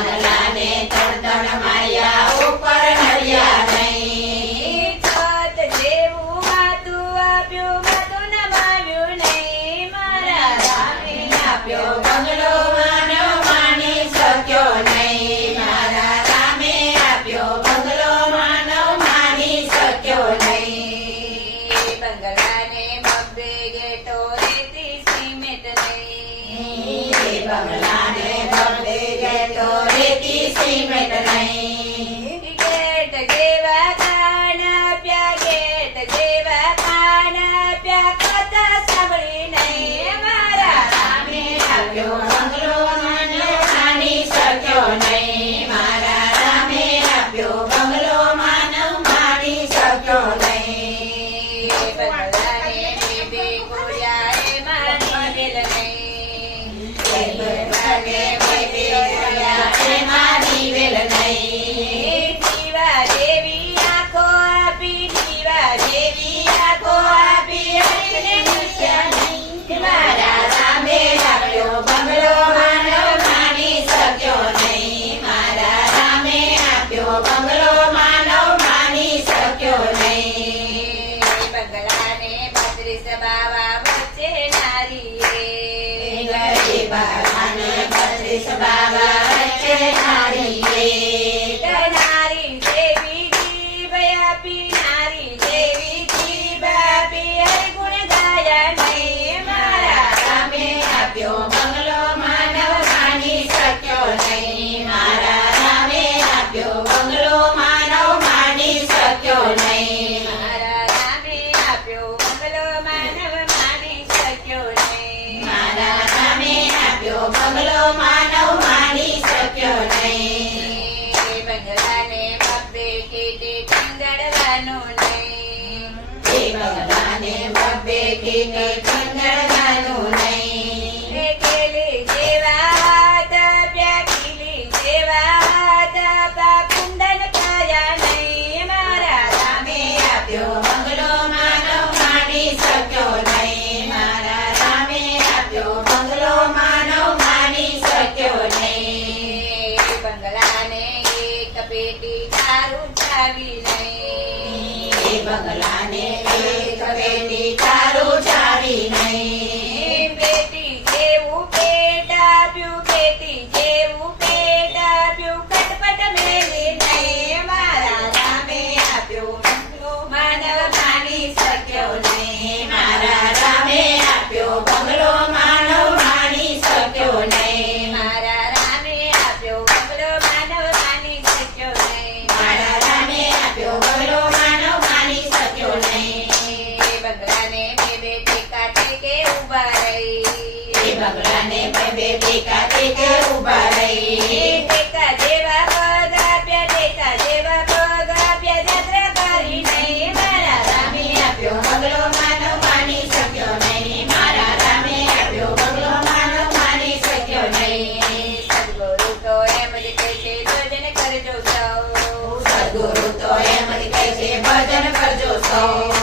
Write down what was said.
બંગલાને તડતડ માર્યા ઉપર નડ્યા નહીં. છત જેવું માથું આપ્યું માથું નમાવ્યું નહીં. મારા રામે આપ્યો બંગલો માનવ માણી શક્યો નહીં. મારા રામે આપ્યો બંગલો માનવ માણી શક્યો નહીં. બંગલાને બબ્બે ગેટો રેતી સિમેન્ટ નહીં. બંગલાને બબ્બે ગેટો રેતી સિમેન્ટ નહીં. ગેટ જેવા કાન આપ્યા ગેટ જેવા કાન આપ્યા કથા સાંભળી નહીં. મારા રામે આપ્યો બંગલો માનવ માણી શક્યો નહીં. મારા રામે આપ્યો બંગલો માનવ માણી શક્યો નહીં. બંગલાને બે ગોળ્યા એમાં નીવેલ નહીં. બંગલાને બે ગોળ્યા એમાં નીવેલ નહીં. દીવા જેવી આંખો આપી દીવા જેવી આંખો આપી હરીને મૂક્યા નહીં. મારા રામે આપ્યો બંગલો માનવ માણી શક્યો નહીં. મારા રામે આપ્યો બંગલો માનવ માણી શક્યો નહીં. બંગલાને 32 બાવા વચ્ચે નારીએ. ગરીબાને 32 બાવા વચ્ચે નારીએ. નારી જેવી જીભ આપી નારી જેવી જીભ આપી હરિ ગુણ ગાયા નહીં. મારા રામે આપ્યો બંગલો માનવ માણી શક્યો નહીં. મારા રામે આપ્યો બંગલો માનવ માણી શક્યો નહીં. મારા રામે આપ્યો બંગલો માનવ માણી શક્યો નહીં. મારા રામે આપ્યો બંગલો માનવ માણી શક્યો નહીં. બંગલાને બબ્બે કીધી કંગડવાનું નહીં. બંગલાને બબ્બે કીધે કંગડવાનું નહીં. કેલી જેવા હાથ આપ્યા કીલી જેવા હાથ આપ્યા કુંદન કર્યા નહીં. મારા રામે આપ્યો બંગલો માનવ માણી શક્યો નહીં. મારા રામે આપ્યો બંગલો માનવ માણી શક્યો નહીં. બંગલાને એક પેટી દારૂ ચાવી નહીં. બંગલાને એક પેટી તારું ચાવી નહીં. પેટી જેવું પેટ આપ્યું પેટી જેવું પેટ આપ્યું ખટપટ મેલી નહીં. મારા રામે આપ્યો બંગલો માનવ માણી શક્યો નહીં. મારા રામે આપ્યો બંગલો માનવ માણી શક્યો નહીં. મારા રામે આપ્યો બંગલો માનવ માની શક્યો નહીં. મારા રામે આપ્યો બંગલો માનવ માણી શક્યો નહીં. બંગલાને બે ટેકા ટેકે ઊભા રહી. બંગલાને બે ટેકા ટેકે ઊભા રહી. ટેકા જેવા પગ આપ્યા ટેકા જેવા પગ આપ્યા જાત્રા કરી નહીં. મારા રામે આપ્યો બંગલો માનવ માણી શક્યો નહીં. મારા રામે આપ્યો બંગલો માનવ માણી શક્યો નહીં. સદગુરુ તો એમ જ કહે છે ભજન કરજો સૌ. સદગુરુ તો એમ જ કહે છે ભજન કરજો સૌ.